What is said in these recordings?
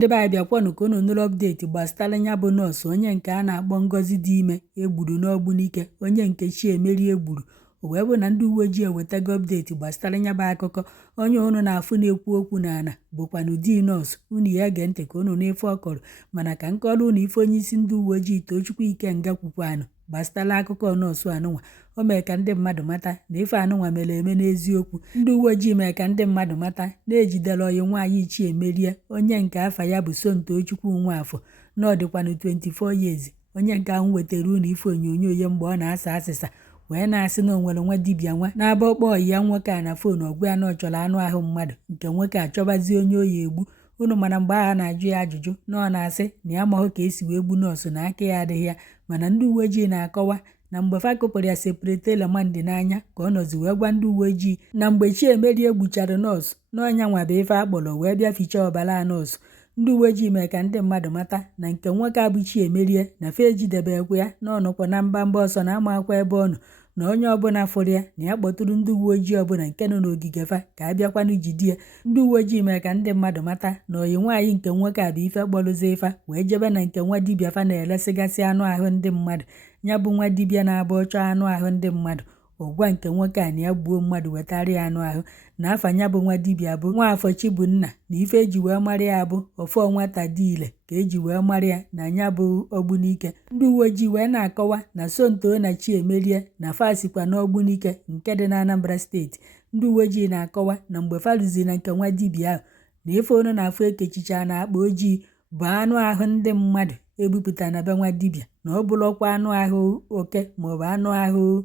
Dibia bịakwanụ ka unu nụrụ update gbasara ya bụ nọọsụ onye nke a na-akpọ Ngozi dị ime egburu n'Ogbunike, onye nke Chiemeri egburu. O wee bụ na ndị uwe ojii ewetago update gbasara ya bụ akụkọ. Onye unu na-afụ na-ekwu okwu n'ala bụkwanụ di nọọsụ. Unu ya gee ntị ka unu n'ife ọ kọrọ, mana ka nkọrọ unu ife onye isi ndị uwe ojii Tochukwu Ikenga kwukwanụ gbasara akụkọ nọọsụ anụnwa. O mee ka ndị mmadụ mata na ife anụnwa mere eme n'eziokwu. Ndị uwe ojii mee ka ndị mmadụ mata na-ejidere oyi nwaanyị Chiemeri, onye nke afa ya bụ Tochukwu Nwafọ, na ọ dịkwanụ 24 years. Onye nke ahụ wetara unu ife onyonyo ya mgbe ọ na-asa asịsa wee na-asị na o nwere nwa dibịa nwa na-aba ọkpọ ọyi ya nwoke a na fon ọgụ ya na ọ chọrọ anụ ahụ mmadụ, nke nwoke achọbazi onye oyi egbu. Unu mana mgbe agha na-ajụ ya ajụjụ na ọ na-asị na ya amaghị ka esi wee gbu nọọsụ na aka ya adịghị ya, mana ndị uwe ojii na-akọwa na mgbe fa kopụrụ ya separate lemandị n'anya ka ọ nọzi wee gwa ndị uwe ojii na mgbe Chiemeri egbuchara nọọsụ na ọnya nwaba ife akpọrọ wee bịa fichaa ọbara nọọsụ. Ndị uwe ojii mee ka ndị mmadụ mata na nke nwoke abụ Chiemeri na fa ejidebekwa ya na ọnọkwa na mba ọsọ na amakwa ebe ọ nọ, na onye ọbụla fụrụ ya na ya kpọtụrụ ndị uwe ojii ọbụla nke nọ n'ogige fa ka a bịakwanụ jide ya. Ndị uwe ojii mee ka ndị mmadụ mata na oyi nwaanyị nke nwoke a bụ ife kpọrụzi ifa wee jebe na nke nwa dibịa fa na-elesigasị anụ ahụ ndị mmadụ. Ya bụ nwa dibịa na-abụ ọchọ anụ ahụ ndị mmadụ, ọgwa nke nwoke a na ya gbuo mmadụ wetara ya anụ ahụ, na afa ya bụ nwa dibịa bụ Nwafọ Chibunna, na ife eji wee mara ya bụ ọfọ nwata dị ile ka eji wee mara ya na ya bụ Ogbunike. Ndị uwe ojii wee na-akọwa na Somto na Chiemeri na fasikwa n'Ogbunike nke dị na Anambra steeti. Ndị uwe ojii na-akọwa na mgbe falụzi na nke nwa dibịa ahụ na ife onu na-afụ ekechicha na akpa ojii bụ anụ ahụ ndị mmadụ ebupụta na be nwa dibịa, na ọ bụrụkwa anụ ahụ oke maọbụ anụ ahụ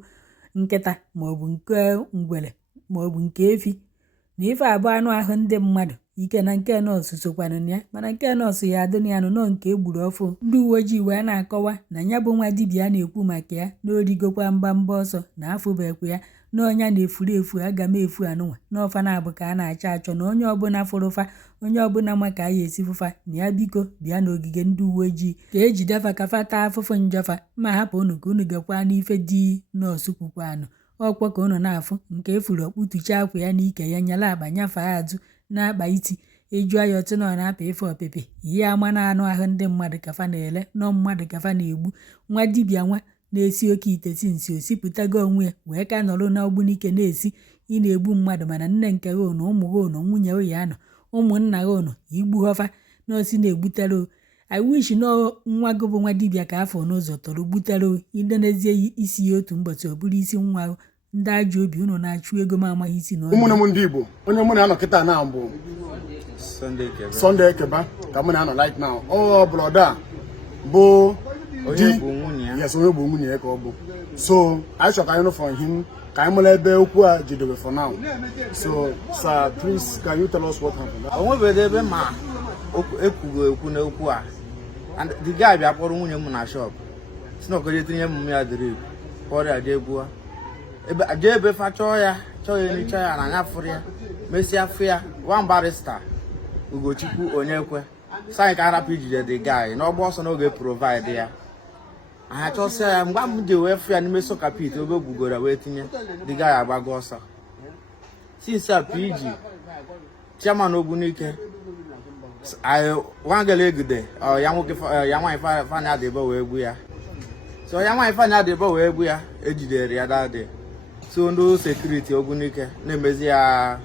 nkịta maọbụ nke ngwere maọbụ nke efi, na ife abụọ anụ ahụ ndị mmadụ. Ike na nke nọọsụ sokwanụ ya, mana nke nọọsụ ya adịna ya nọ nke egburu ọfụ. Ndị uwe ojii wee na-akọwa na ya bụ nwa dibịa na-ekwu maka ya na origokwa mba ọsọ na afụbekwa ya na ọnya na-efuru efu aga m efu anụnwa na ọfa na-abụ ka a na-achọ achọ, na onye ọbụla fụrụfa onye ọbụla ma ka a ya esi fụfa na ya biko bịa n'ogige ndị uwe ojii ka ejidefa ka fa taa afụfụ njọfa ma hapụ unu ka unu gekwa n'ife dị nọọsụ kwukwanụ. Ọkwa ka unu na-afụ nke efuru okputucha akwa ya n'ike ya nyala akpa nyafe azụ na-akpa iti ejua ya otu na na-apụ ife ọpịpị ihe ama na anụ ahụ ndị mmadụ kafa na-ele nọ mmadụ kafa na-egbu. Nwa dibịa nwa na-esi oke ite si nsi osipụtago onwe ya wee ka nọrọ n'Ogbunike na-esi ị na-egbu mmadụ, mana nne nke gị ụnụ ụmụ gị ụnụ nwunye oyi anọ ụmụnna gị ụnụ igbu họfa na osi na-egbutere I wish na nwa gị bụ nwa dibịa ka afọ n'ụzọ tọrọ gbutere idenezie isi ya otu ụbọchị ọ bụrụ isi nwa gị. Ndị ajọ obi unu na-achụ ego ma amaghị isi na ụmụnne m ndị Igbo, onye mụ na-anọ kịta na bụ Sunday Ekeba ka mụ na-anọ right now. Ọ brọda bụ di onye bụ nwunye ya ka ọ bụ, so I chọrọ ka anyị nụ from him ka anyị mụrụ ebe okwu a jidere for now. So sir, please can you tell us what happened? Onwebede ebe ma ekwugo ekwu na okwu a, and the guy bịa kpọrọ nwunye m na shop si na okoje tinye m ya dịrị kpọrọ ya jee gbuo aje ebe fa chọọ ya n'icha ya na anya fụrụ ya mesịa fụ ya. One barrister Ugochukwu Onyekwe sayị ka arapụ ijide the guy n'ọgba ọsọ n'oge provide ya. Aha chọsịa ya mgbe m ji wee fụ ya n'ime soka pit obe gbugoro wee tinye the guy agbago ọsọ. Since a PG chairman Ogbunike wangele egide ya nwoke ya nwaanyị Fani Adịbọ wee gbu ya. So ya nwaanyị Fani Adịbọ wee gbu ya ejidere ya dadị. So ndị sekuriti Ogbunike na-emezi ya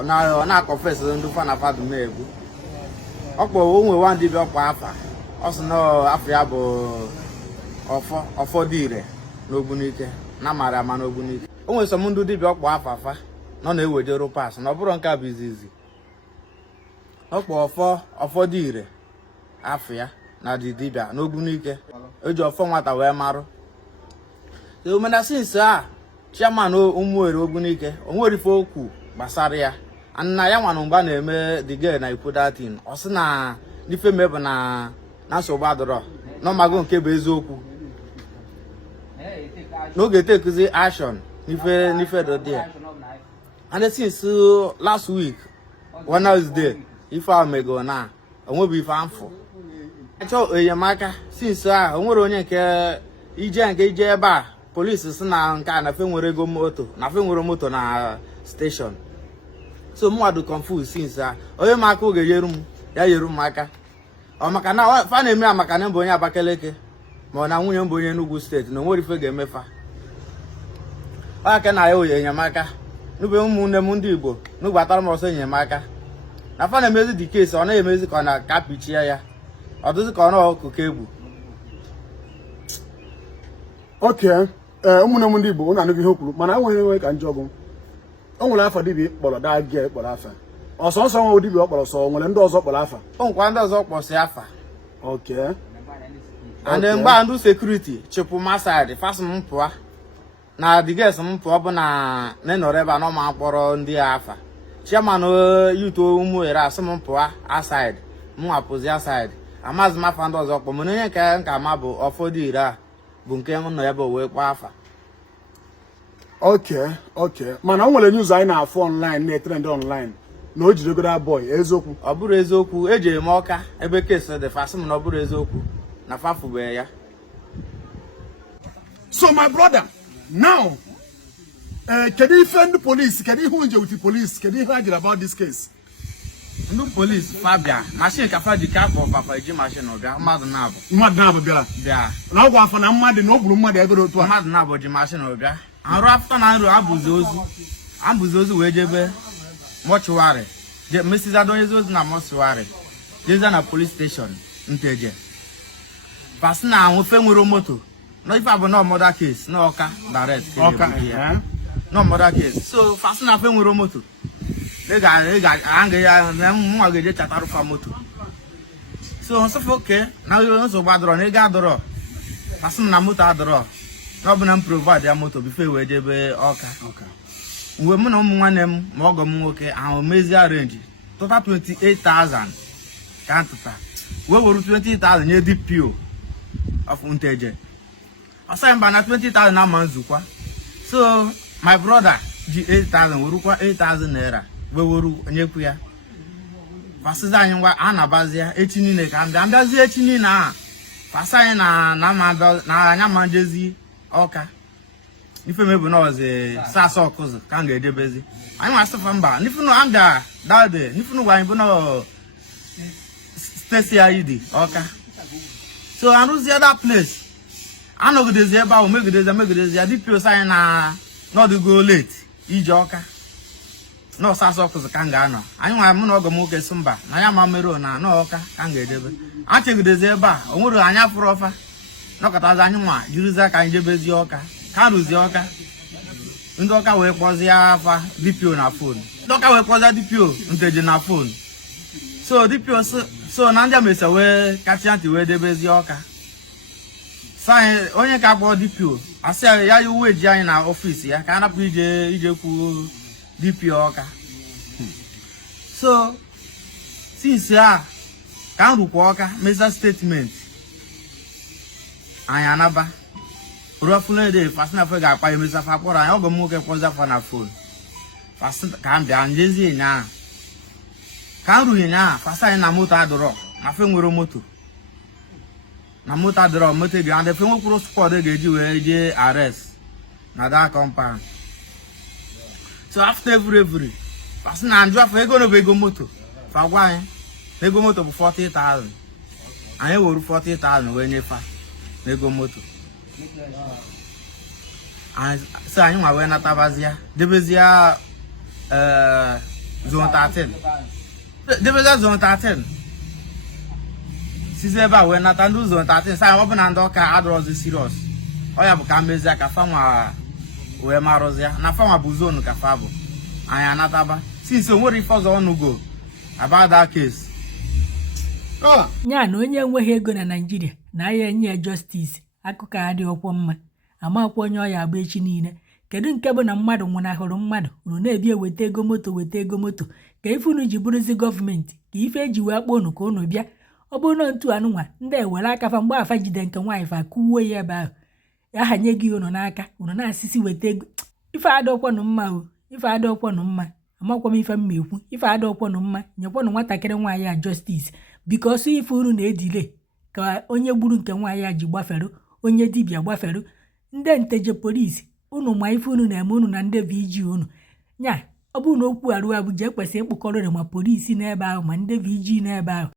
ọ na-akọfes ndị Fana Fadum na-egbu. Ọkpọ onwe nwa dibịa ọkpa afa ọ sị na afọ ya bụ ọfọ dị ire n'Ogbunike na mara ama n'Ogbunike. O nwere sọm ndị dibịa ọkpa afa nọ na-ewejere pas na ọ bụrụ nke a bụ izizi. Ọkpọ ọfọ dị ire afọ ya na dị dibịa n'Ogbunike eji ọfọ nwata wee marụ. Omena since a chairman ụmụere Ogbunike o nwere ife okwu gbasara ya nna ya nwanụ mgba na-eme the girl na ikwu datin ọ sị na n'ife mebụ na nsogbu adọrọ n'ọmago nke bụ eziokwu n'oge tekụzi action n'ife dodi. And since last week Wednesday ife ahụ mego na onwebu ife amfụ achọ enyemaka. Since a onwere onye nke ije ebe a polisi si na nke a na fe nwere ego moto na fe nwere moto na station. So mmadụ confused since a onye m aka oge yeru m ya yere ụmụaka ọ maka na fa na-eme ya maka na mbụ onye Abakaliki ma ọ na nwunye mbụ onye Enugu steeti na onwere ife ga-emefa ọ aka na ya oyi enyemaka n'ube ụmụnne m ndị Igbo n'ugbatara m ọsọ enyemaka na fa na-emezi dị kesi ọ na-emezi ka ọ na-kapichie ya ọ dịzị ka ọ na ọkụkọ egwu. Okay, ụmụnne m ndị Igbo unu anụghị ihe o kwuru mana enweghị enwe ka njọ gụ o nwere afa dibịa kpọrọ daa gị kpọrọ afa ọsọsọ nwe dibịa ọ kpọrọ sọ nwere ndị ọzọ kpọrọ afa O nkwa ndị ọzọ kpọsị afa. Okay. And mgbe ndị sekuriti chịpụ masaịdị fasị m pụọ na diges m pụọ bụ na nọrọ ebe a na ọma mkpọrọ ndị afa chairman yuto ụmụ ere asị m pụọ asaịdị m hapụzi asaịdị amazi m afa ndị ọzọ kpọ mana onye nke nka ma bụ ọfọdụ ire a bụ nke m nọ ebe wee kpọọ afa. Okay. Mana o nwere news anyị na-afụ online na-etrend online na o jiri goda boy eziokwu Ọ bụrụ eziokwu eji eme ọka ebe kesi dị fasị m na ọ bụrụ eziokwu na fafụbe ya. So my brother, now kedu ife ndị polisi kedu ihe nje with police kedu ihe ha jiri about this case? Ndị polisi fabia mashin ka fa ji ka afọ papa eji mashin ọbịa mmadụ na-abụ bịara bịa na ọgwụ afọ na mmadụ na o gburu mmadụ ebe dị otu a mmadụ na-abụ ji mashin ọbịa arụ afọ na nro abụzi ozu wee jebe mọchụwarị mesiza donyezi ozu na mọchụwarị jeza na polis steshọn Nteje pasi na nwefe nwere moto na ife abụ na ọmọda kes na ọka direct na ọmọda kes so pasi na fe nwere moto anga ya na mwa ga-eje chatarụ fa moto so nsọfe oke na nsogbu adọrọ na ego adọrọ pasi m na moto adọrọ na ọ bụ na m provide ya moto bife wee jebe ọka mgbe mụ na ụmụ nwanne m ma ọgọ m nwoke ahụ mezie arenji total 28,000 ka ntụta wee were 20,000 nye DPO of Nteje ọsọ mba na 20,000 na ama nzukwa so my brother ji 8,000 werukwa 8,000 naira wee weru nyekwu ya fasizi anyị ngwa a na-abazi ya echi niile ka mbịazie echi niile a fasi anyị na anya ma njezi ọka ife mebu na ọzi sasa ọkụzụ ka m ga-edebezi anyị nwa asịfa mba nifunu anda dade nifunu gwa anyị bụ na stesi anyị dị ọka so arụzie that place anọgidezi ebe ahụ megidezi ya DPO anyị na nọdụgo late ije ọka nọọsụ asọ ọkụzụ ka m ga-anọ anyị nwa mụ na ọgọ m nwoke si mba na ya ma meruo na n'ọka ka m ga-edebe achegidezi ebe a o nwere anya fụrụ ọfa nọkọtazi anyị nwa jirizie ka anyị jebezie ọka ka rụzie ọka ndị ọka wee kpọzie afa DPO na fon ndị ọka wee kpọzie DPO Nteje na fon so DPO so na ndị amesa wee kacha ntị wee debezie ọka anyị onye ka kpọọ DPO asị ya yi uwe ji anyị na ọfisi ya ka a napụ ije kwuo DPO ọka so since a ka m rụkwa ọka mesa statement anyị anaba rọfụlede fasina fe ga-akpa ya mesa fa kpọrọ anyị ọgọ m nwoke kpọzie fa na fon ka m bịa njezi nya ka m ruru nya fasa anyị na moto adọrọ na fe nwere moto na moto adọrọ moto dị and fe nwekwuru squad ga-eji wee jee arrest na that compound so after every fasina njụ afọ ego n'obe ego moto fa gwa anyị na ego moto bụ 40,000 anyị were 40,000 wee nyefa na ego moto so anyị nwa wee natabazia debezia zone 13 debezia zone 13 sizi ebe a wee nata ndị zone 13 sa ọ bụ na ndị ọka adọrọzi serious ọ ya bụ ka mmezia ka fanwa wee marụzia na fanwa bụ zone ka fa bụ anyị anataba since o nwere ife ọzọ ọnụgo about that case ya na onye enweghị ego na Naịjirịa na ahịa enye ya justice akụkọ adị ọkwọ mma amakwa onye ọya agba echi niile kedu nke bụ na mmadụ nwụnahụrụ mmadụ unu na-ebi weta ego moto ka ife unu ji bụrụzi gọọmenti ka ife eji wee kpọọ unu ka unu bịa ọ bụrụ na ntu anụnwa ndị ewere akafa mgbe afa jide nke nwaanyị fa kụwuo ya ebe ahụ aha nye gị unu n'aka unu na-asịsị weta ego ife adọkwanụ mma o ife adọkwanụ mma amakwa m ife mma ekwu ife adọkwanụ mma nyekwanụ nwatakịrị nwaanyị a justice bikọsụ ife unu na-edile ka onye gburu nke nwaanyị a ji gbafere onye dibịa gbafere ndị Nteje polisi unu ma ife unu na-eme unu na ndị VG unu nya ọ bụrụ na okwu arụ abụ je kwesịrị ịkpụkọrọ ma polisi n'ebe ahụ ma ndị VG n'ebe ahụ